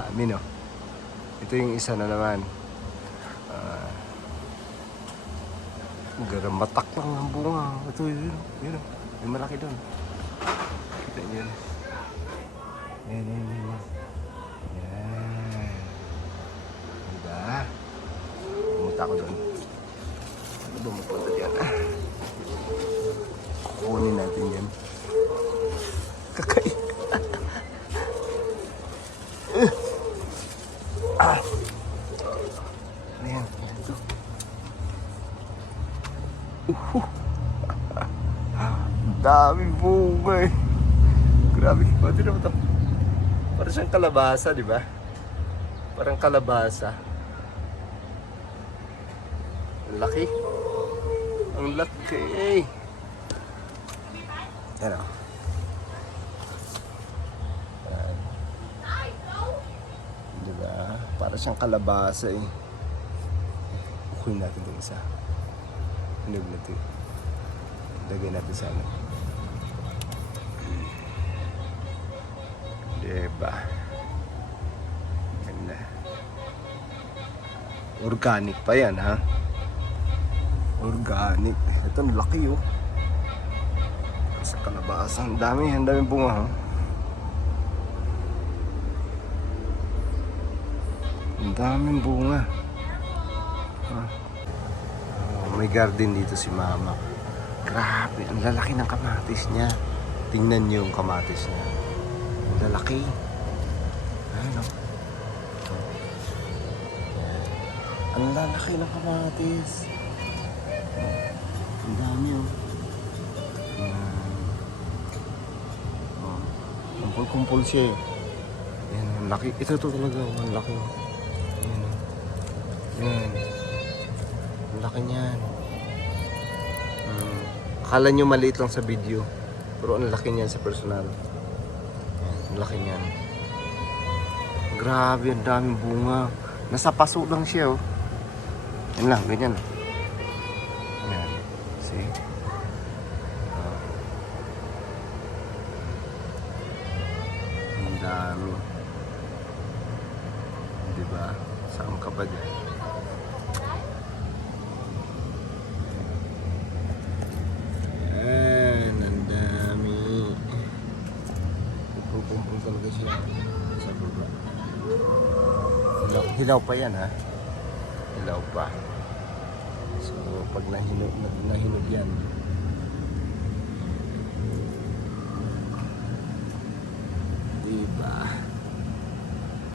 Dami no. Ito yung isa na naman. Ah. Garamatak lang ang bunga. Ito yun. Yun. Yung malaki doon. Kita niyo. Yan, yan, yan. yan. Yan. Diba? Ako doon. Ano ba mapunta dyan? Kukunin natin yan. Kakay. ah. Ayan, ito. Uhu. Daming bunga eh. Grabe, pati naman ito. Parang siyang kalabasa, di ba? Parang kalabasa. Ang laki. Ang laki. Yan o. Yan. Di ba? Para siyang kalabasa eh. Ukuin natin itong isa. Hinog natin. Lagay natin sa ano. Diba? Yan na. Organic pa yan ha. Organic. Ito ang laki oh. Sa kalabasa. Ang dami. Ang dami bunga ha. Ang daming bunga. Oh, may garden dito si mama. Grabe. Ang lalaki ng kamatis niya. Tingnan niyo yung kamatis niya. Ang lalaki. Ano? Ang lalaki ng kamatis. Ang dami oh. Yan. Oh. Kumpul-kumpul siya eh. Yan, ang laki. Ito to talaga, oh, ang laki. oh. Yan. Oh. Yan. Hmm. Akala nyo maliit lang sa video. Pero ang laki niyan sa personal. Ang laki niyan. Grabe, ang daming bunga. Nasa paso lang siya, oh. Yan lang, ganyan. Yan. See? Ah. Ang dami. Di ba? Saan ka ba dyan? Yan, ang dami. Pupumpong talaga siya sa baba. Hilaw, hilaw pa yan ha. Hilaw pa. So, pag nahinog, nahinog yan,